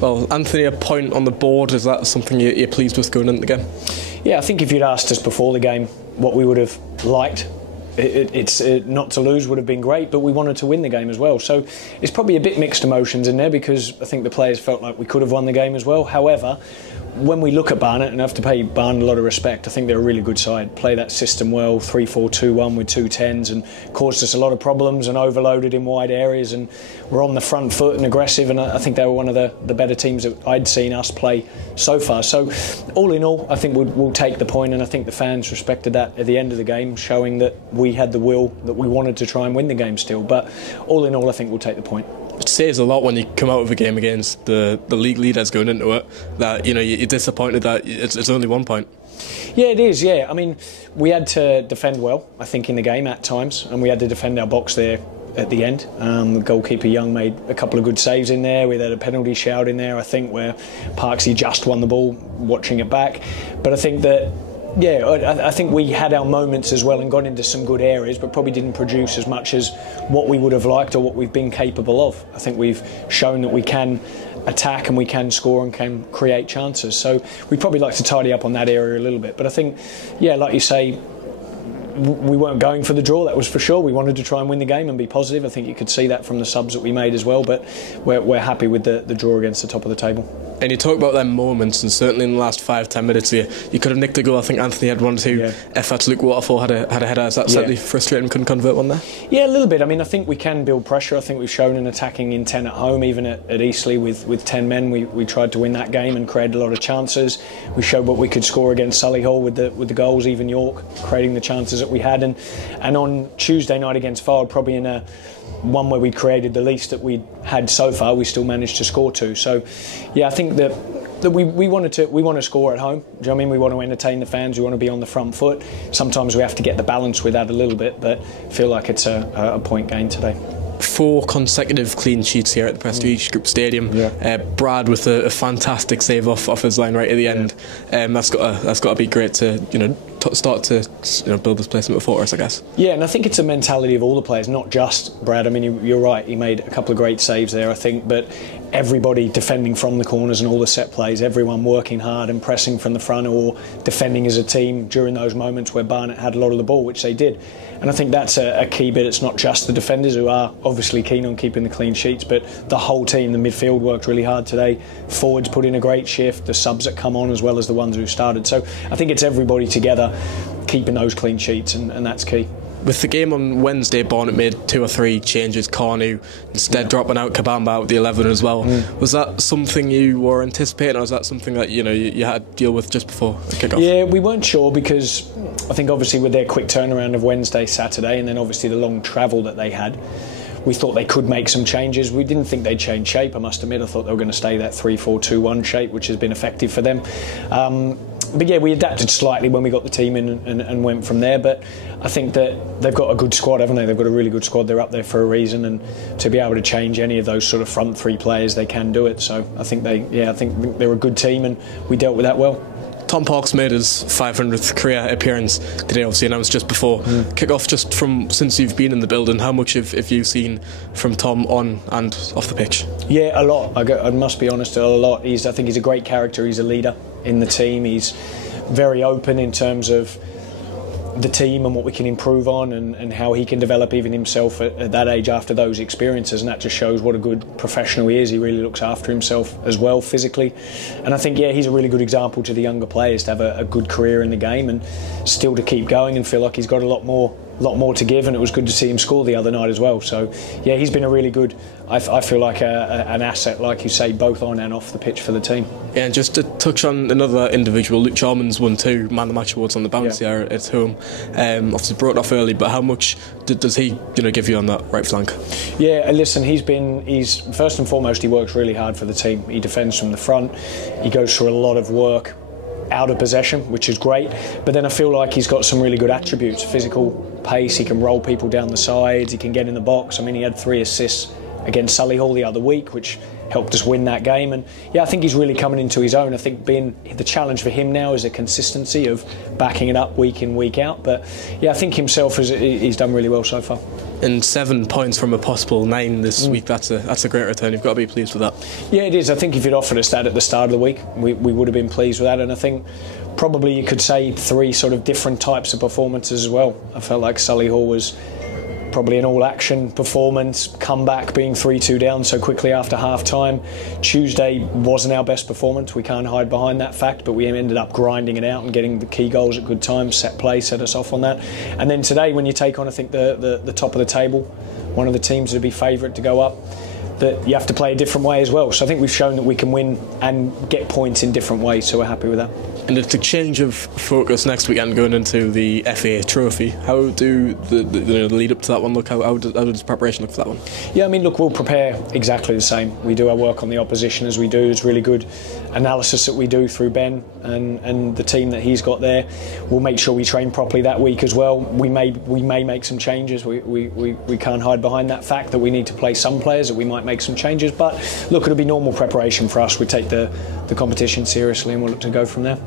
Well, Anthony, a point on the board, is that something you're pleased with going into the game? Yeah, I think if you'd asked us before the game what we would have liked, it's not to lose would have been great, but we wanted to win the game as well. So it's probably a bit mixed emotions in there, because I think the players felt like we could have won the game as well. However, when we look at Barnet, and I have to pay Barnet a lot of respect, I think they're a really good side. Play that system well, 3-4-2-1 with 2 10s, and caused us a lot of problems and overloaded in wide areas, and were on the front foot and aggressive, and I think they were one of the better teams that I'd seen us play so far. So all in all, I think we'll take the point, and I think the fans respected that at the end of the game, showing that we had the will, that we wanted to try and win the game still. But all in all, I think we'll take the point. It says a lot when you come out of a game against the league leaders going into it, that you're disappointed that it's only 1 point. Yeah, it is, yeah. I mean, we had to defend well, I think, in the game at times, and we had to defend our box there at the end. The goalkeeper Young made a couple of good saves in there. We had a penalty shout in there, I think, where Parksy just won the ball watching it back. But I think that, yeah, I think we had our moments as well and got into some good areas, but probably didn't produce as much as what we would have liked or what we've been capable of. I think we've shown that we can attack and we can score and can create chances. So we'd probably like to tidy up on that area a little bit. But I think, yeah, like you say, we weren't going for the draw, that was for sure. We wanted to try and win the game and be positive. I think you could see that from the subs that we made as well, but we're happy with the draw against the top of the table. And you talk about them moments, and certainly in the last 5-10 minutes you could have nicked a goal. I think Anthony had 1 or 2 efforts. Luke Waterfall had a header. Is that certainly frustrating, couldn't convert one there? Yeah, a little bit. I mean, I think we can build pressure. I think we've shown an attacking intent at home, even at Eastleigh with 10 men. We tried to win that game and created a lot of chances. We showed what we could score against Solihull with the goals, even York, creating the chances that we had. And on Tuesday night against Fylde, probably in a one where we created the least that we had so far, we still managed to score 2. So, yeah, I think that we want to score at home. Do you know what I mean? We want to entertain the fans. We want to be on the front foot. Sometimes we have to get the balance with that a little bit, but I feel like it's a point gain today. 4 consecutive clean sheets here at the Prestige Group Stadium. Brad with a fantastic save off his line right at the end. That's got to be great to start to build this place into a fortress, I guess. Yeah, and I think it's a mentality of all the players, not just Brad. I mean, you're right, he made a couple of great saves there, I think, but everybody defending from the corners and all the set plays, everyone working hard and pressing from the front or defending as a team during those moments where Barnet had a lot of the ball, which they did. And I think that's a key bit. It's not just the defenders who are obviously keen on keeping the clean sheets, but the whole team. The midfield worked really hard today. Forwards put in a great shift. The subs that come on as well as the ones who started. So I think it's everybody together keeping those clean sheets, and that's key. With the game on Wednesday, Barnet made 2 or 3 changes. Carnu instead dropping out Kabamba out the 11 as well. Was that something you were anticipating, or was that something that you had to deal with just before the kick-off? Yeah, we weren't sure, because I think obviously with their quick turnaround of Wednesday, Saturday, and then obviously the long travel that they had, we thought they could make some changes. We didn't think they'd change shape, I must admit. I thought they were going to stay that 3-4-2-1 shape, which has been effective for them. But yeah, we adapted slightly when we got the team in and went from there. But I think that they've got a good squad, haven't they? They've got a really good squad. They're up there for a reason, and to be able to change any of those sort of front 3 players, they can do it. So I think they're a good team, and we dealt with that well. Tom Parks made his 500th career appearance today, obviously announced just before kick-off. Just from since you've been in the building, how much have you seen from Tom on and off the pitch? Yeah, a lot. I must be honest, a lot. I think he's a great character. He's a leader in the team. He's very open in terms of the team and what we can improve on, and how he can develop even himself at that age after those experiences, and that just shows what a good professional he is. He really looks after himself as well physically, and I think he's a really good example to the younger players to have a good career in the game and still to keep going and feel like he's got a lot more to give, and it was good to see him score the other night as well. So yeah, he's been a really good, I feel like an asset, like you say, both on and off the pitch for the team. Yeah, and just to touch on another individual, Luke Charman's won 2 Man of the Match awards on the bounce here at home. Obviously brought off early, but how much does he give you on that right flank? Yeah, listen, he's first and foremost, he works really hard for the team. He defends from the front. He goes through a lot of work out of possession, which is great, but then I feel like he's got some really good attributes. Physical pace, he can roll people down the sides, he can get in the box. I mean, he had 3 assists against Solihull the other week, which helped us win that game. And yeah, I think he's really coming into his own. I think the challenge for him now is a consistency of backing it up week in, week out. But yeah, I think himself he's done really well so far. And 7 points from a possible 9 this week, that's a great return. You've got to be pleased with that. Yeah, it is. I think if you'd offered us that at the start of the week, we would have been pleased with that. And I think probably you could say 3 sort of different types of performances as well. I felt like Solihull was probably an all-action performance, comeback being 3-2 down so quickly after half-time. Tuesday wasn't our best performance, we can't hide behind that fact, but we ended up grinding it out and getting the key goals at good times. Set play set us off on that. And then today, when you take on, I think, the top of the table, one of the teams that would be favourite to go up, that you have to play a different way as well. So I think we've shown that we can win and get points in different ways, so we're happy with that. And it's a change of focus next weekend going into the FA Trophy. How do the lead up to that one look? How does preparation look for that one? Yeah, I mean, look, we'll prepare exactly the same. We do our work on the opposition as we do. It's really good analysis that we do through Ben and the team that he's got there. We'll make sure we train properly that week as well. We may make some changes. We can't hide behind that fact that we need to play some players, that we might make some changes. But look, it'll be normal preparation for us. We take the competition seriously and we'll look to go from there.